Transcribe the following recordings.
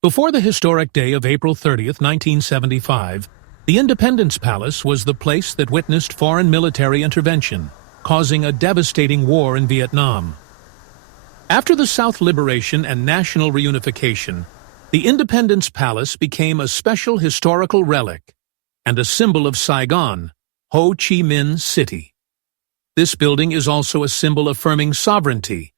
Before the historic day of April 30th, 1975, the Independence Palace was the place that witnessed foreign military intervention, causing a devastating war in Vietnam. After the South liberation and national reunification, the Independence Palace became a special historical relic and a symbol of Saigon, Ho Chi Minh City. This building is also a symbol affirming sovereignty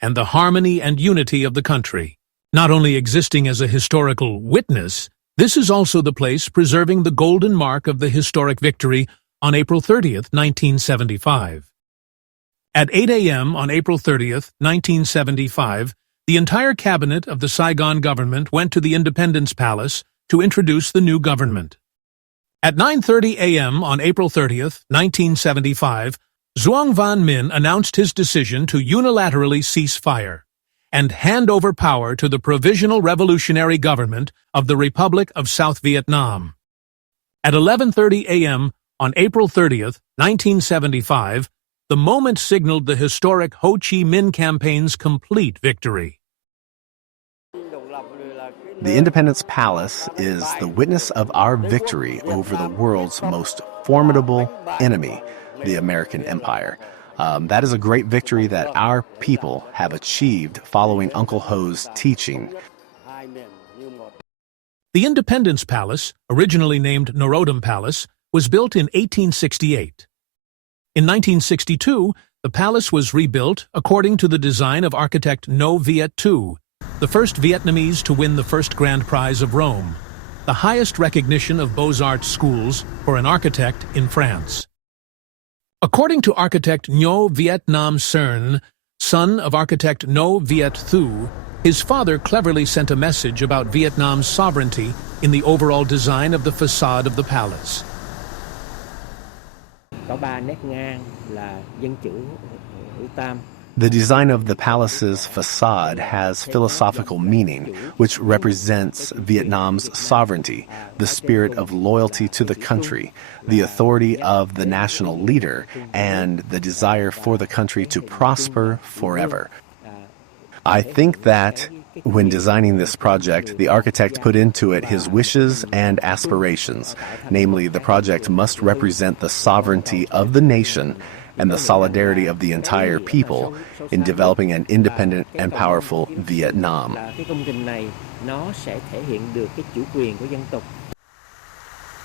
and the harmony and unity of the country. Not only existing as a historical witness, this is also the place preserving the golden mark of the historic victory on April 30th, 1975. At 8 a.m. on April 30th, 1975, the entire cabinet of the Saigon government went to the Independence Palace to introduce the new government. At 9:30 a.m. on April 30th, 1975, Duong Van Minh announced his decision to unilaterally cease fire and hand over power to the Provisional Revolutionary Government of the Republic of South Vietnam. At 11:30 a.m. on April 30th, 1975, the moment signaled the historic Ho Chi Minh Campaign's complete victory. The Independence Palace is the witness of our victory over the world's most formidable enemy, the American Empire. That is a great victory that our people have achieved following Uncle Ho's teaching. The Independence Palace, originally named Norodom Palace, was built in 1868. In 1962, the palace was rebuilt according to the design of architect Ngo Viet Thu, the first Vietnamese to win the first Grand Prize of Rome, the highest recognition of Beaux-Arts schools for an architect in France. According to architect Ngo Viet Nam Cern, son of architect Ngo Viet Thu, his father cleverly sent a message about Vietnam's sovereignty in the overall design of the facade of the palace. The design of the palace's facade has philosophical meaning, which represents Vietnam's sovereignty, the spirit of loyalty to the country, the authority of the national leader, and the desire for the country to prosper forever. I think that when designing this project, the architect put into it his wishes and aspirations. Namely, the project must represent the sovereignty of the nation and the solidarity of the entire people in developing an independent and powerful Vietnam.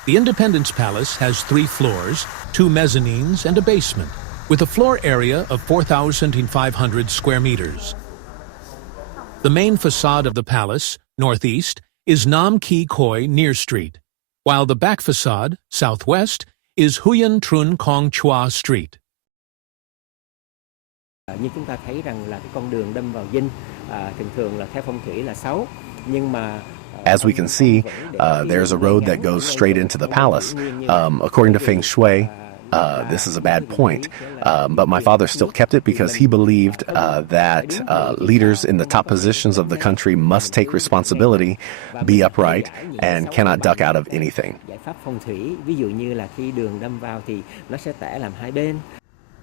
The Independence Palace has 3 floors, 2 mezzanines, and a basement, with a floor area of 4,500 square meters. The main facade of the palace, northeast, is Nam Ki Khoi Near Street, while the back facade, southwest, is Huyen Trun Kong Chua Street. Như chúng ta thấy rằng là cái con đường đâm vào dinh thường là theo phong thủy là xấu, nhưng mà As we can see, there's a road that goes straight into the palace. According to Feng Shui, this is a bad point, but my father still kept it because he believed that leaders in the top positions of the country must take responsibility, be upright, and cannot duck out of anything.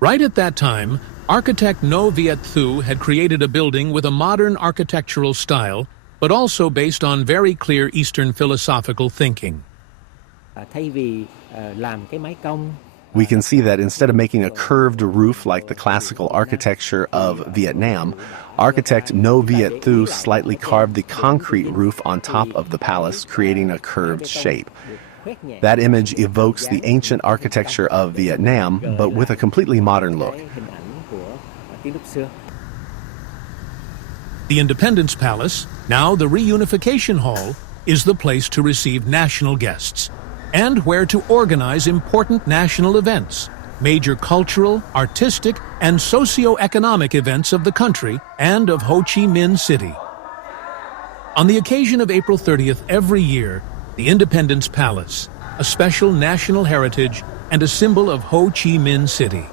Right at that time, architect Ngo Viet Thu had created a building with a modern architectural style, but also based on very clear Eastern philosophical thinking. We can see that instead of making a curved roof like the classical architecture of Vietnam, architect Ngo Viet Thu slightly carved the concrete roof on top of the palace, creating a curved shape. That image evokes the ancient architecture of Vietnam, but with a completely modern look. The Independence Palace, now the Reunification Hall, is the place to receive national guests and where to organize important national events, major cultural, artistic, and socio-economic events of the country and of Ho Chi Minh City. On the occasion of April 30th every year, the Independence Palace, a special national heritage and a symbol of Ho Chi Minh City,